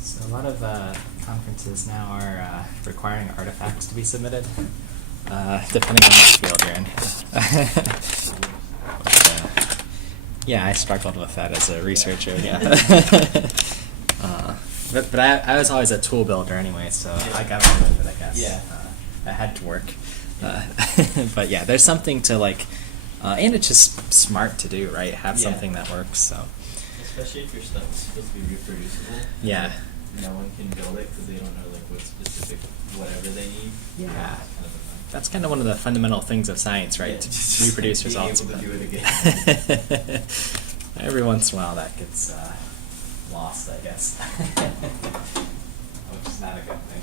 So a lot of conferences now are requiring artifacts to be submitted, depending on what field you're in. Yeah, I struggled with that as a researcher. Yeah. But I was always a tool builder anyway, so I got away with it, I guess. Yeah. I had to work. But yeah, there's something to like, and it's just smart to do, right? Have something that works. So. Especially if your stuff's supposed to be reproducible. Yeah. No one can build it because they don't know like what specific whatever they need. Yeah. That's kind of one of the fundamental things of science, right? Yeah, to reproduce results. Being able to do it again. Every once in a while that gets lost, I guess. Which is not a good thing.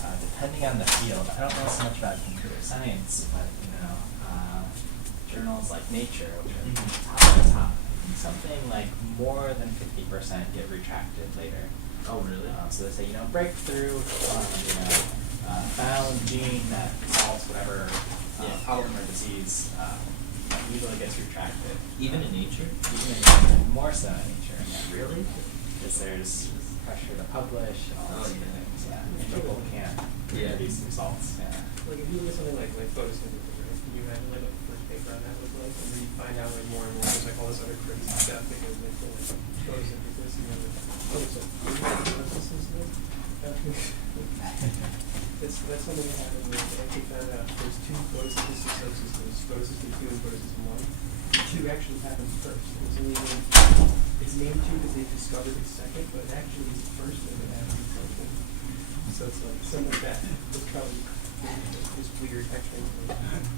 Yeah. Depending on the field, I don't know so much about computer science, but journals like Nature, which are top of the top, something like more than 50% get retracted later. Oh, really? So they say, breakthrough, found gene that solves whatever problem or disease usually gets retracted. Even in Nature? Even in Nature. More so in Nature, yeah. Really? Because there's pressure to publish, all these things, yeah. And people can't produce results, yeah. Like if you look at something like photosynthesis, right? You had like a first paper on that was like, and then you find out like more and more there's like all this other crazy stuff because like photosynthesis, that's something that happened with they actually found out there's two photosynthesis subsystems, photosystem 2 and photosystem 1. 2 actually happened first. It's named 2 because they discovered it second, but actually it's the first thing that happened something. So it's like something like that. It's probably this weird extra information.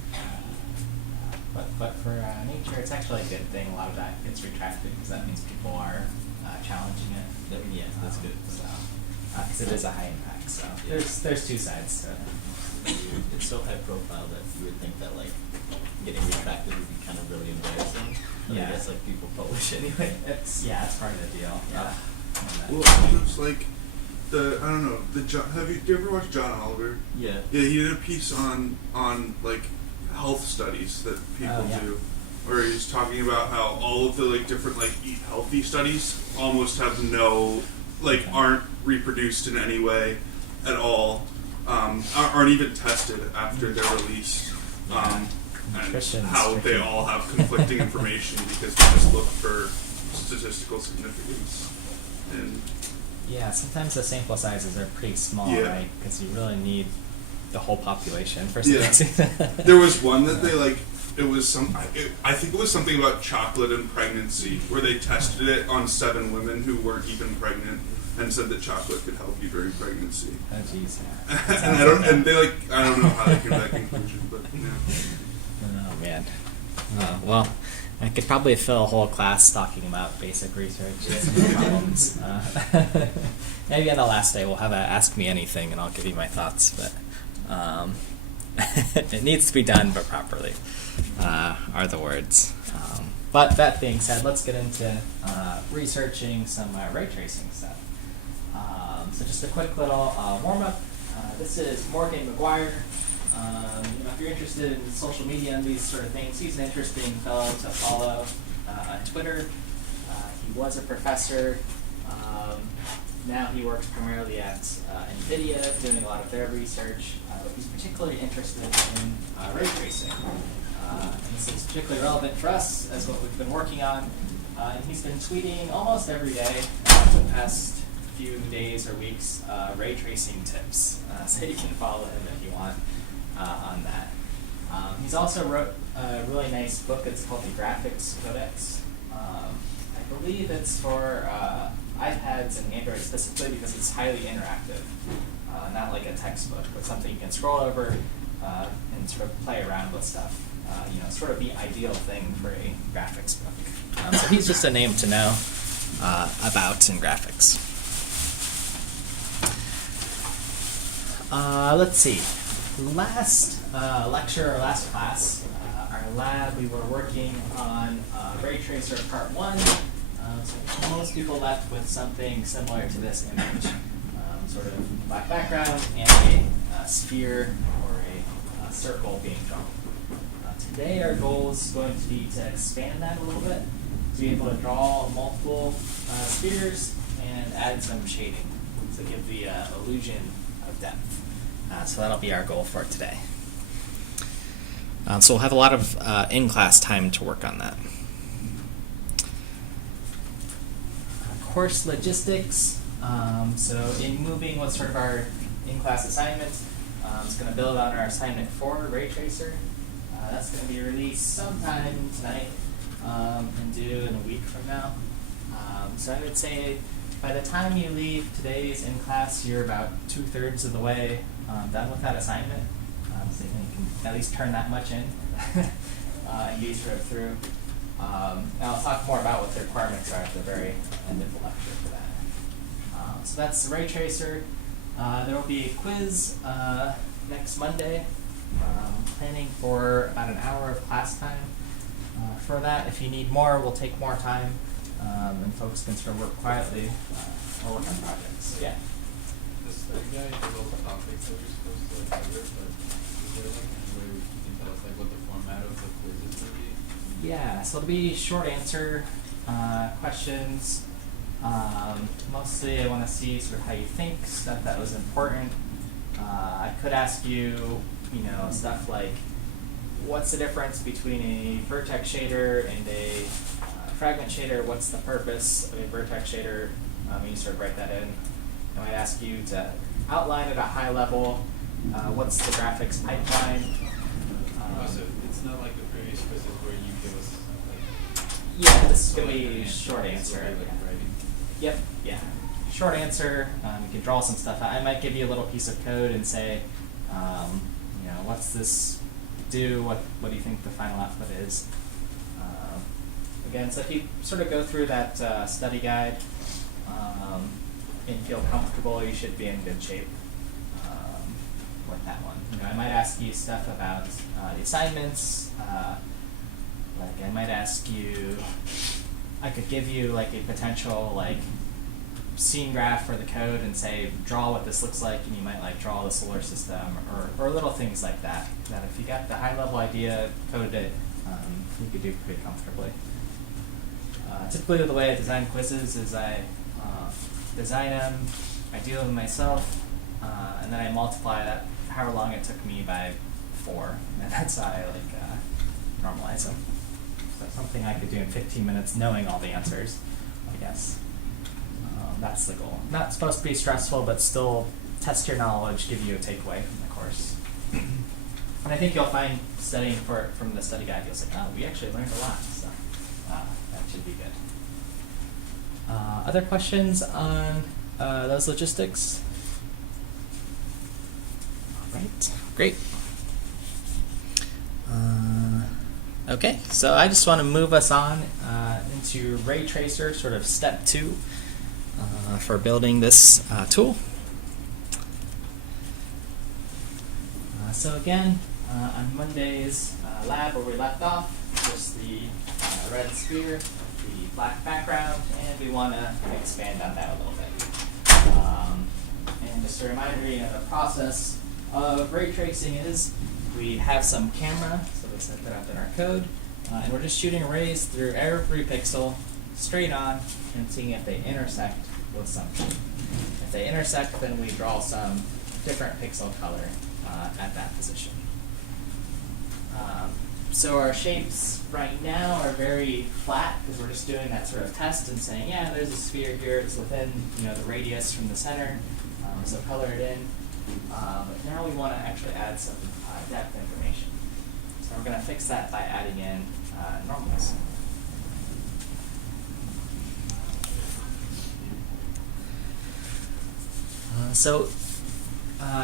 But for Nature, it's actually a good thing. A lot of that gets retracted because that means people are challenging it. Yeah, that's good. So, because it is a high impact. So there's two sides to it. It's so high profile that you would think that like getting retracted would be kind of really embarrassing. But I guess like people publish anyway. It's part of the deal. Yeah. Well, it's like I don't know, have you ever watched John Oliver? Yeah. Yeah, he did a piece on like health studies that people do, where he's talking about how all of the like different like eat healthy studies almost have aren't reproduced in any way at all, aren't even tested after they're released, and how they all have conflicting information because they just look for statistical significance. And yeah, sometimes the sample sizes are pretty small, right? Because you really need the whole population for something. There was one that they it was I think it was something about chocolate and pregnancy, where they tested it on 7 women who weren't even pregnant and said that chocolate could help you during pregnancy. Oh jeez. I don't know how they came to that conclusion, but Oh man. Well, I could probably fill a whole class talking about basic research and problems. Maybe on the last day we'll have a Ask Me Anything and I'll give you my thoughts, but it needs to be done, but properly are the words. But that being said, let's get into researching some ray tracing stuff. So just a quick little warm-up. This is Morgan McGuire. If you're interested in social media and these sort of things, he's an interesting fellow to follow on Twitter. He was a professor. Now he works primarily at NVIDIA, doing a lot of their research. But he's particularly interested in ray tracing. And this is particularly relevant for us as what we've been working on. And he's been tweeting almost every day for the past few days or weeks ray tracing tips. So you can follow him if you want on that. He's also wrote a really nice book. It's called the Graphics Codex. I believe it's for iPads and Android specifically because it's highly interactive. Not like a textbook, but something you can scroll over and sort of play around with stuff. Sort of the ideal thing for a graphics book. So he's just a name to know about in graphics. Let's see. Last lecture or last class, our lab, we were working on Ray Tracer Part 1. So most people left with something similar to this image. Sort of black background and a sphere or a circle being drawn. Today our goal is going to be to expand that a little bit to be able to draw multiple spheres and add some shading to give the illusion of depth. So that'll be our goal for today. So we'll have a lot of in-class time to work on that. Course logistics. So in moving, what's sort of our in-class assignment? It's going to build on our assignment 4, Ray Tracer. That's going to be released sometime tonight and due in a week from now. So I would say by the time you leave today's in class, you're about 2/3 of the way done with that assignment. So you can at least turn that much in and get sort of through. And I'll talk more about what the requirements are at the very end of the lecture for that. So that's the Ray Tracer. There will be a quiz next Monday. Planning for about an hour of class time for that. If you need more, we'll take more time, and folks can sort of work quietly or work on projects. So, yeah. The study guide is all the topics that you're supposed to cover, but is there like any way you can tell us like what the format of the quiz is going to be? Yeah, so it'll be short answer questions. Mostly I want to see sort of how you think, stuff that was important. I could ask you, stuff like, what's the difference between a vertex shader and a fragment shader? What's the purpose of a vertex shader? You sort of write that in. I might ask you to outline at a high level. What's the graphics pipeline? So it's not like the previous quizzes where you give us like. Yeah, this is so going to like be an short right? answer. So it'll be like writing. Yep, yeah. Short answer. You can draw some stuff. I might give you a little piece of code and say, what's this do? What do you think the final output is? Again, so if you sort of go through that study guide and feel comfortable, you should be in good shape with that one. I might ask you stuff about the assignments. Like I might ask you, I could give you like a potential scene graph for the code and say draw what this looks like, and you might draw the solar system or little things like that. That if you got the high level idea, coded it, you could do pretty comfortably. Typically the way I design quizzes is I design them, I do them myself, and then I multiply that however long it took me by 4, and that's how I normalize them. So something I could do in 15 minutes knowing all the answers, I guess. That's the goal. Not supposed to be stressful, but still test your knowledge, give you a takeaway from the course. And I think you'll find studying from the study guide, you'll say, oh, we actually learned a lot. So that should be good. Other questions on those logistics? All right, great. Okay, so I just want to move us on into Ray Tracer, sort of step 2 for building this tool. So again, on Monday's lab where we left off, just the red sphere, the black background, and we want to expand on that a little bit. And just a reminder, the process of ray tracing is we have some camera, so we set that up in our code, and we're just shooting rays through every pixel straight on and seeing if they intersect with something. If they intersect, then we draw some different pixel color at that position. So our shapes right now are very flat because we're just doing that sort of test and saying, yeah, there's a sphere here, it's within the radius from the center, so color it in. But now we want to actually add some depth information. So we're going to fix that by adding in normals. So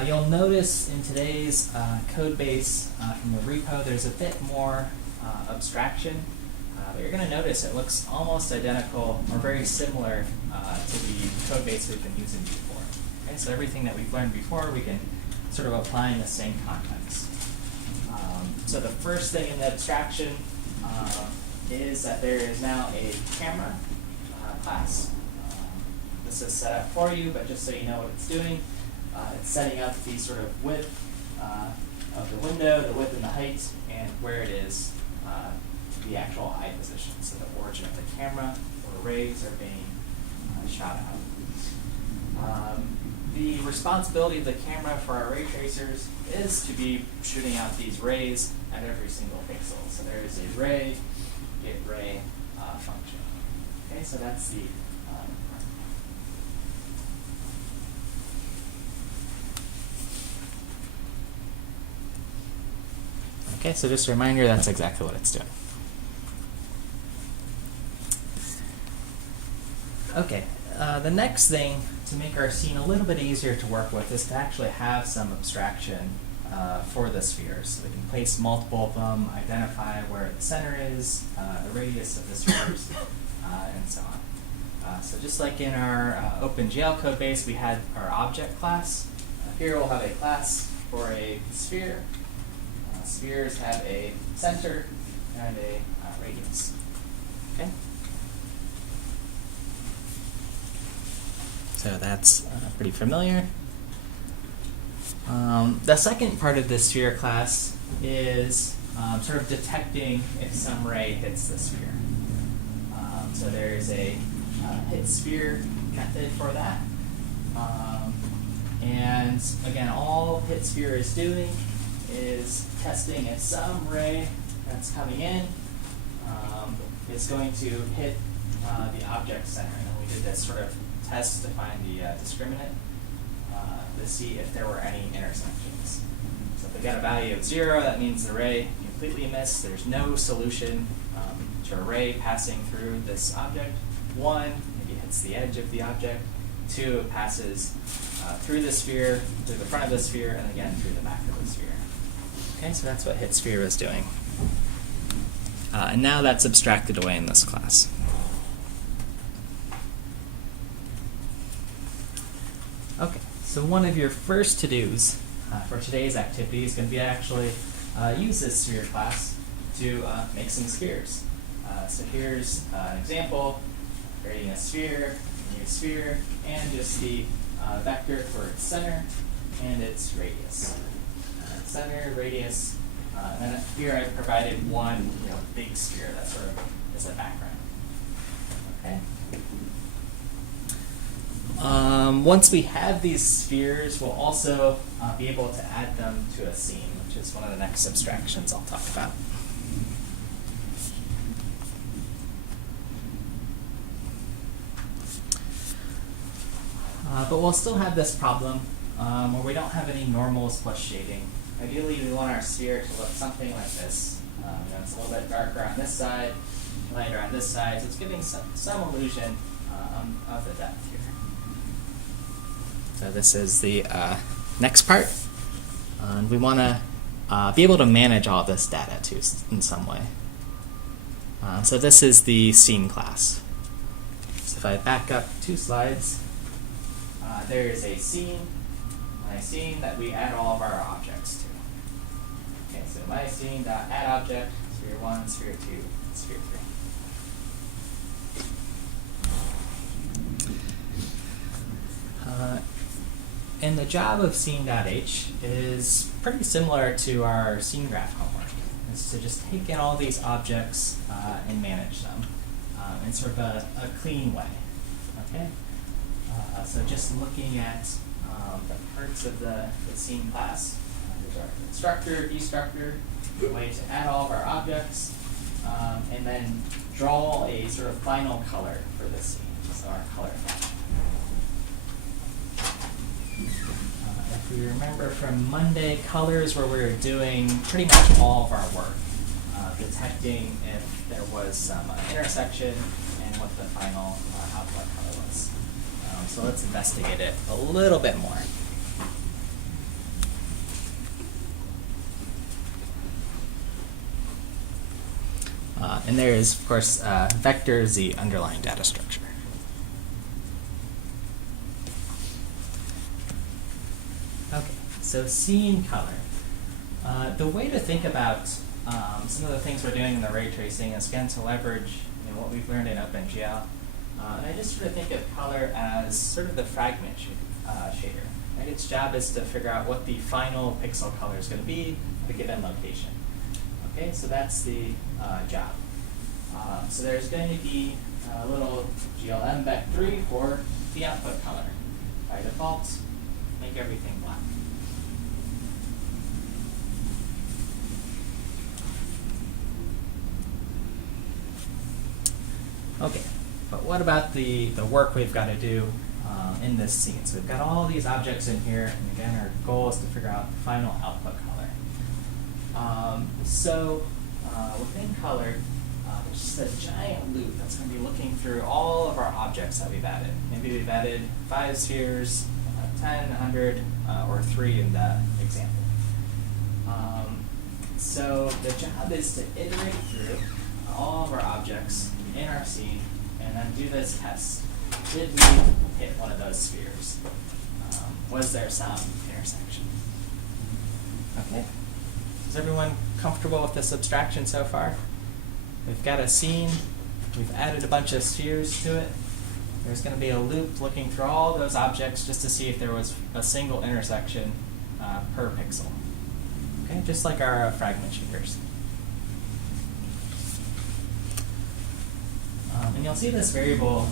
you'll notice in today's code base from the repo, there's a bit more abstraction. But you're going to notice it looks almost identical or very similar to the code base we've been using before. Okay, so everything that we've learned before, we can sort of apply in the same context. So the first thing in the abstraction is that there is now a camera class. This is set up for you, but just so you know what it's doing, it's setting up the sort of width of the window, the width and the height, and where it is the actual eye position, so the origin of the camera or rays are being shot out. The responsibility of the camera for our ray tracers is to be shooting out these rays at every single pixel. So there is a ray, get ray function. Okay, so that's the Okay, so just a reminder, that's exactly what it's doing. Okay, the next thing to make our scene a little bit easier to work with is to actually have some abstraction for the spheres. So we can place multiple of them, identify where the center is, the radius of the spheres, and so on. So just like in our OpenGL code base, we had our object class. Here we'll have a class for a sphere. Spheres have a center and a radius. Okay. So that's pretty familiar. The second part of the sphere class is sort of detecting if some ray hits the sphere. So there is a hit sphere method for that. And again, all hit sphere is doing is testing if some ray that's coming in is going to hit the object center. And we did this sort of test to find the discriminant to see if there were any intersections. So if we got a value of 0, that means the ray completely missed. There's no solution to a ray passing through this object. 1, maybe it hits the edge of the object. 2, it passes through the sphere, through the front of the sphere, and again through the back of the sphere. Okay, so that's what hit sphere was doing. And now that's abstracted away in this class. Okay, so one of your first to-dos for today's activity is going to be actually use this sphere class to make some spheres. So here's an example, creating a sphere, a new sphere, and just the vector for its center and its radius. Center, radius, and then here I've provided one big sphere that sort of is the background. Okay. Once we have these spheres, we'll also be able to add them to a scene, which is one of the next abstractions I'll talk about. But we'll still have this problem where we don't have any normals plus shading. Ideally, we want our sphere to look something like this. It's a little bit darker on this side, lighter on this side, so it's giving some illusion of the depth here. So this is the next part. And we want to be able to manage all this data too in some way. So this is the scene class. So if I back up 2 slides, there is a scene, my scene that we add all of our objects to. Okay, so my scene.add object, sphere 1, sphere 2, sphere 3. And the job of scene.h is pretty similar to our scene graph homework. It's to just take in all these objects and manage them in sort of a clean way. Okay? So just looking at the parts of the scene class, there's our constructor, destructor, a way to add all of our objects, and then draw a sort of final color for the scene, so our color fashion. If we remember from Monday, colors where we were doing pretty much all of our work, detecting if there was some intersection and what the final output color was. So let's investigate it a little bit more. And there is, of course, vector is the underlying data structure. Okay, so scene color. The way to think about some of the things we're doing in the ray tracing is again to leverage what we've learned in OpenGL. And I just sort of think of color as sort of the fragment shader. Right? Its job is to figure out what the final pixel color is going to be at a given location. Okay, so that's the job. So there's going to be a little GLM vec3 for the output color. By default, make everything black. Okay, but what about the work we've got to do in this scene? So we've got all these objects in here, and again, our goal is to figure out the final output color. Within color, there's just a giant loop that's going to be looking through all of our objects that we've added. Maybe we've added 5 spheres, 10, 100, or 3 in the example. So the job is to iterate through all of our objects in our scene and then do this test. Did we hit one of those spheres? Was there some intersection? Okay. Is everyone comfortable with this abstraction so far? We've got a scene. We've added a bunch of spheres to it. There's going to be a loop looking through all those objects just to see if there was a single intersection per pixel. Okay, just like our fragment shaders. And you'll see this variable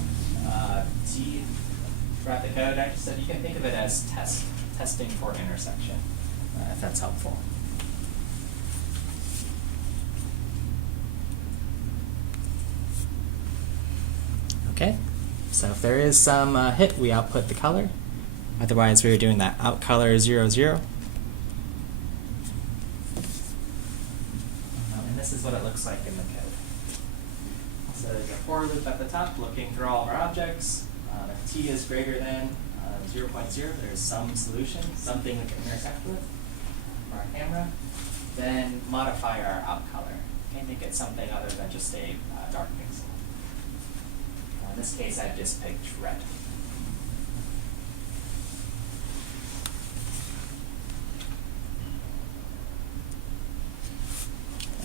t throughout the code. I just said you can think of it as testing for intersection, if that's helpful. Okay, so if there is some hit, we output the color. Otherwise, we are doing that out color 0, 0. And this is what it looks like in the code. So there's a for loop at the top looking through all of our objects. If t is greater than 0.0, there's some solution, something we can intersect with for our camera. Then modify our out color. Okay, make it something other than just a dark pixel. In this case, I've just picked red.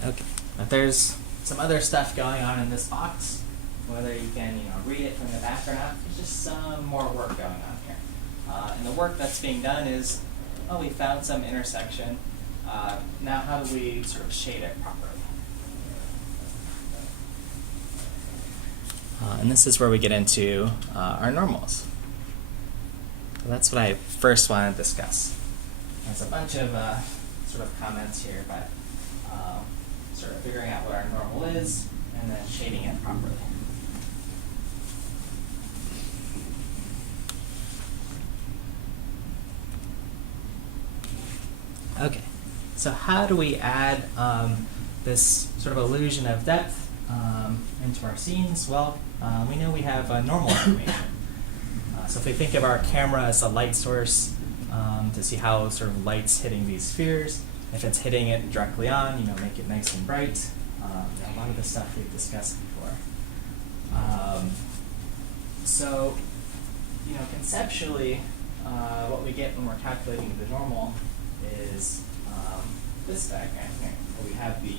Okay, but there's some other stuff going on in this box. Whether you can read it from the back or not, there's just some more work going on here. And the work that's being done is, well, we found some intersection. Now how do we sort of shade it properly? And this is where we get into our normals. So that's what I first want to discuss. There's a bunch of sort of comments here, but sort of figuring out what our normal is and then shading it properly. Okay, so how do we add this sort of illusion of depth into our scenes? Well, we know we have normal information. So if we think of our camera as a light source to see how sort of light's hitting these spheres, if it's hitting it directly on, make it nice and bright. A lot of the stuff we've discussed before. So, conceptually, what we get when we're calculating the normal is this diagram here, where we have the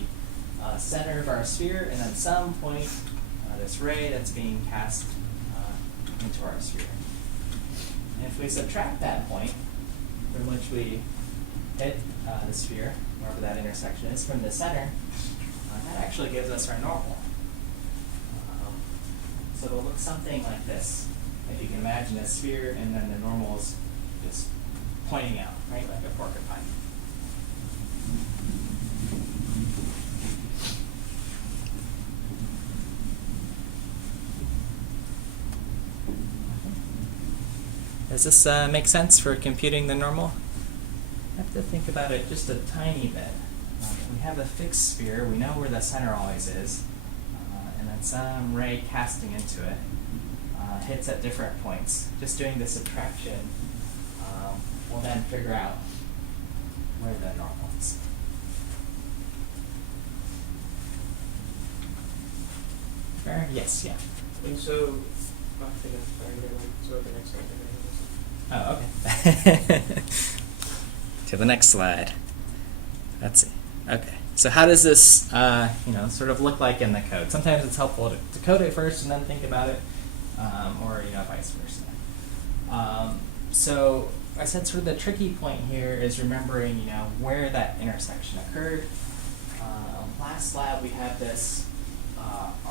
center of our sphere, and at some point, this ray that's being cast into our sphere. And if we subtract that point from which we hit the sphere, wherever that intersection is, from the center, that actually gives us our normal. So it'll look something like this. If you can imagine a sphere and then the normal is just pointing out, right, like a porcupine. Does this make sense for computing the normal? I have to think about it just a tiny bit. We have a fixed sphere, we know where the center always is, and then some ray casting into it hits at different points. Just doing the subtraction will then figure out where the normal is. Fair? Yes, yeah. And so, I think that's fine. So the next slide. Oh, okay. To the next slide. Let's see. Okay. So how does this, sort of look like in the code? Sometimes it's helpful to code it first and then think about it, or vice versa. So I said sort of the tricky point here is remembering, where that intersection occurred. Last lab we had this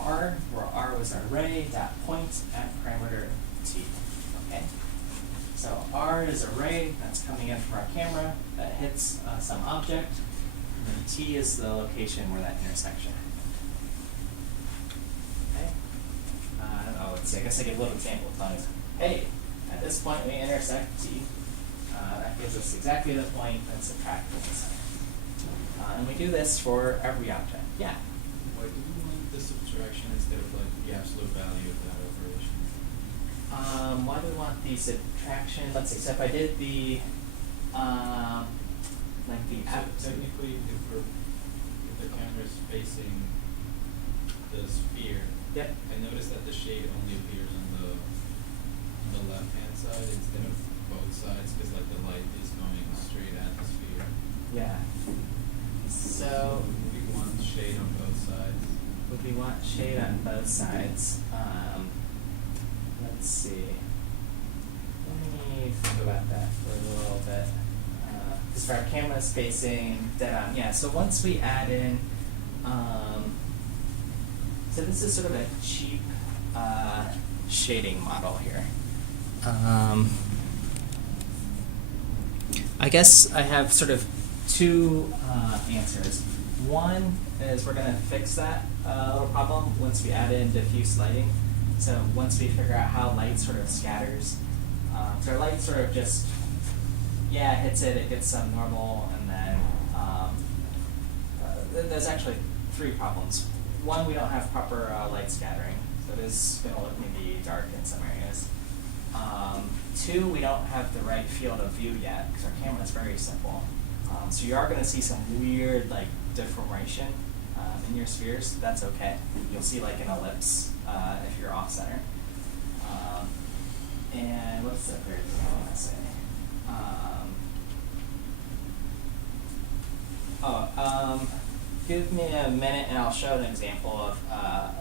R, where R was our array, dot point at parameter t. Okay? So R is array that's coming in from our camera that hits some object, and then T is the location where that intersection happened. Okay? Let's see, I guess I give a little example of things. Hey, at this point we intersect T. That gives us exactly the point that's subtracted from the center. And we do this for every object. Yeah? Why do we want the subtraction instead of like the absolute value of that operation? Why do we want the subtraction? Let's see, so if I did the, like the So technically, if the camera is facing the sphere, yep. I noticed that the shade only appears on the left hand side instead of both sides, because like the light is going straight at the sphere. Yeah. So We want shade on both sides. would we want shade on both sides? Let's see. Let me think about that for a little bit. Because for our camera spacing, dead on. Yeah, so once we add in, so this is sort of a cheap shading model here. I guess I have sort of two answers. One is we're going to fix that little problem once we add in diffuse lighting. So once we figure out how light sort of scatters, so our light sort of just, yeah, it hits it, it gets some normal, and then there's actually three problems. One, we don't have proper light scattering, so it is going to look maybe dark in some areas. Two, we don't have the right field of view yet, because our camera is very simple. So you are going to see some weird like deformation in your spheres. That's okay. You'll see like an ellipse if you're off center. And what's the third thing I want to say? Give me a minute and I'll show an example of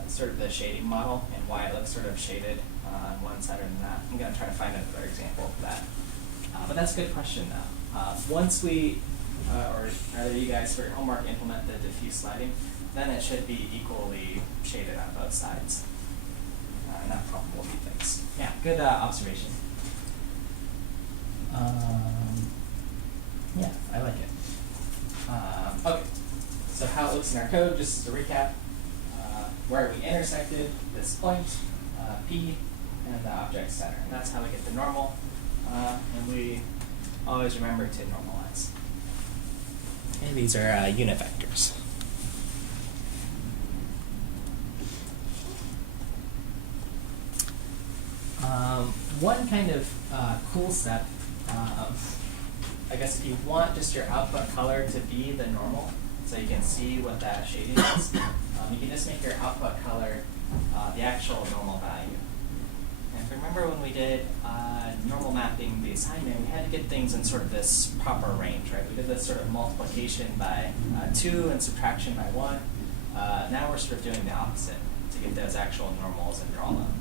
sort of the shading model and why it looks sort of shaded on one side or than that. I'm going to try to find another example of that. But that's a good question though. Once we, or either you guys for your homework implement the diffuse lighting, then it should be equally shaded on both sides. And that problem will be fixed. Yeah, good observation. Yeah, I like it. Okay, so how it looks in our code, just to recap, where we intersected this point, P, and the object center. And that's how we get the normal, and we always remember to normalize. And these are unit vectors. One kind of cool step, I guess if you want just your output color to be the normal, so you can see what that shading is, you can just make your output color the actual normal value. And if you remember when we did normal mapping the assignment, we had to get things in sort of this proper range, right? We did this sort of multiplication by 2 and subtraction by 1. Now we're sort of doing the opposite to get those actual normals and draw them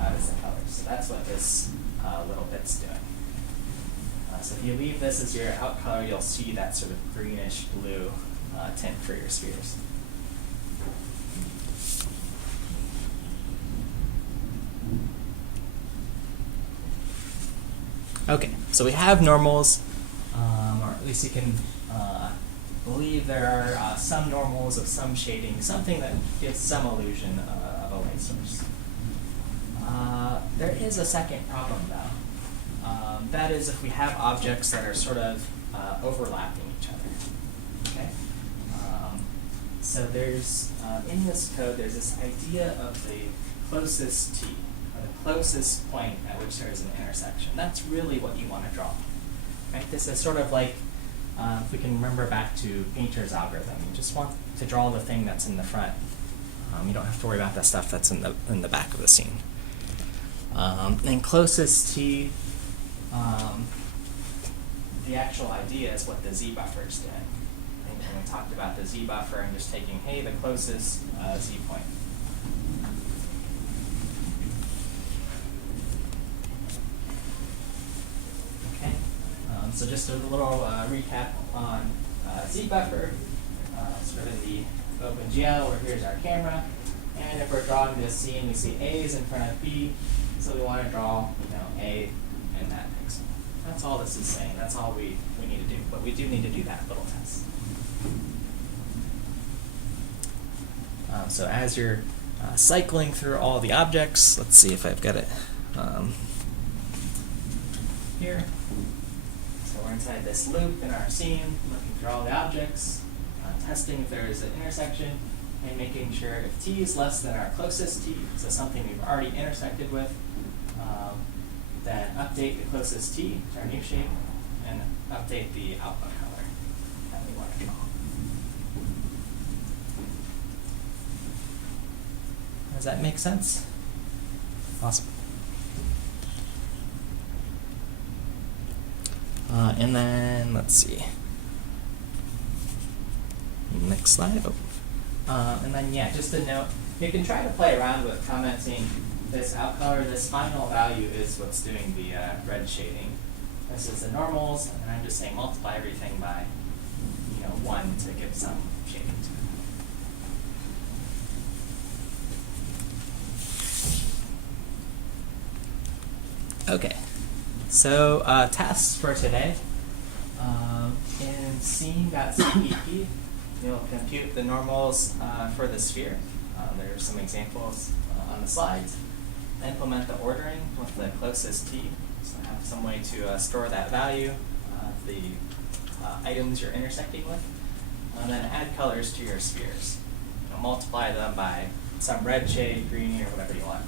as the colors. So that's what this little bit's doing. So if you leave this as your out color, you'll see that sort of greenish blue tint for your spheres. Okay, so we have normals, or at least you can believe there are some normals of some shading, something that gives some illusion of a light source. There is a second problem though. That is if we have objects that are sort of overlapping each other. Okay? So there's, in this code, there's this idea of the closest T, or the closest point at which there is an intersection. That's really what you want to draw. Right? This is sort of like, if we can remember back to Painter's algorithm, you just want to draw the thing that's in the front. You don't have to worry about that stuff that's in the back of the scene. And closest T, the actual idea is what the Z buffer is doing. And when we talked about the Z buffer and just taking, hey, the closest Z point. Okay, so just a little recap on Z buffer, sort of in the OpenGL, where here's our camera, and And if we're drawing this scene, we see A is in front of B, so we want to draw, A in that pixel. That's all this is saying. That's all we need to do. But we do need to do that little test. So as you're cycling through all the objects, let's see if I've got it here. So we're inside this loop in our scene, looking through all the objects, testing if there is an intersection, and making sure if t is less than our closest t, so something we've already intersected with, then update the closest t to our new shape, and update the output color that we want to draw. Does that make sense? Awesome. And then, let's see. Next slide. And then, yeah, just a note, you can try to play around with commenting this out color. This final value is what's doing the red shading. This is the normals, and I'm just saying multiply everything by 1 to give some shading to it. Okay, so tests for today. In scene.cpp, you'll compute the normals for the sphere. There's some examples on the slides. Implement the ordering with the closest t. So have some way to store that value of the items you're intersecting with. And then add colors to your spheres. Multiply them by some red shade, green, or whatever you want.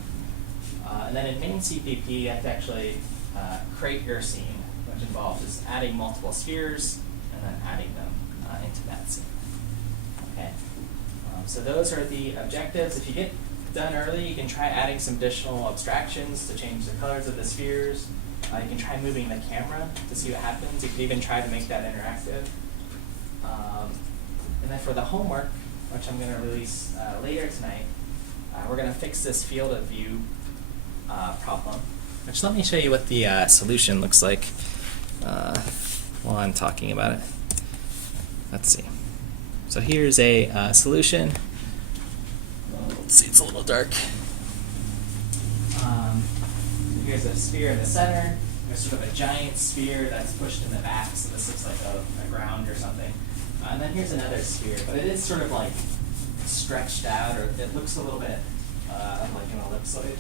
And then in main CPP, you have to actually create your scene, which involves just adding multiple spheres and then adding them into that scene. Okay. So those are the objectives. If you get done early, you can try adding some additional abstractions to change the colors of the spheres. You can try moving the camera to see what happens. You can even try to make that interactive. And then for the homework, which I'm going to release later tonight, we're going to fix this field of view problem. Which, let me show you what the solution looks like while I'm talking about it. Let's see. So here's a solution. Let's see, it's a little dark. So here's a sphere in the center. There's sort of a giant sphere that's pushed in the back, so this looks like a ground or something. And then here's another sphere, but it is sort of like stretched out, or it looks a little bit like an ellipsoid.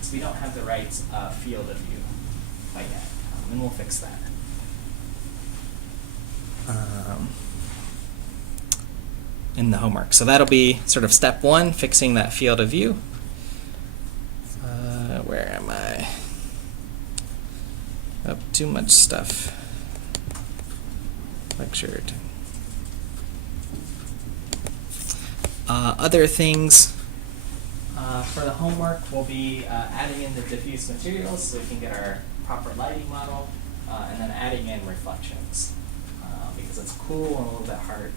So we don't have the right field of view quite yet, and we'll fix that. In the homework. So that'll be sort of step 1, fixing that field of view. Where am I? Oh, too much stuff. Lectured. Other things for the homework, we'll be adding in the diffuse materials so we can get our proper lighting model, and then adding in reflections because it's cool and a little bit hard.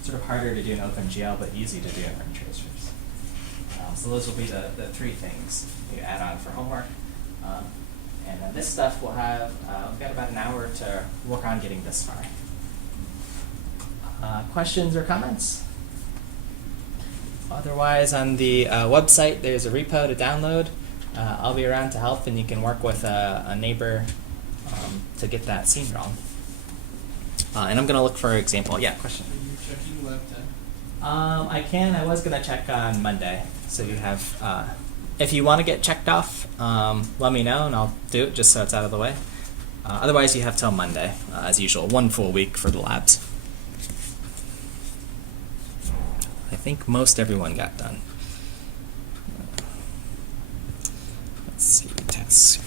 Sort of harder to do in OpenGL, but easy to do in ray tracers. So those will be the 3 things you add on for homework. And then this stuff we'll have, we've got about an hour to work on getting this far. Questions or comments? Otherwise, on the website, there's a repo to download. I'll be around to help, and you can work with a neighbor to get that scene drawn. And I'm going to look for an example. Yeah, question? Checking Lab 10? I can. I was going to check on Monday. So you have, if you want to get checked off, let me know and I'll do it just so it's out of the way. Otherwise, you have till Monday, as usual. 1 full week for the labs. I think most everyone got done. Let's see, tasks.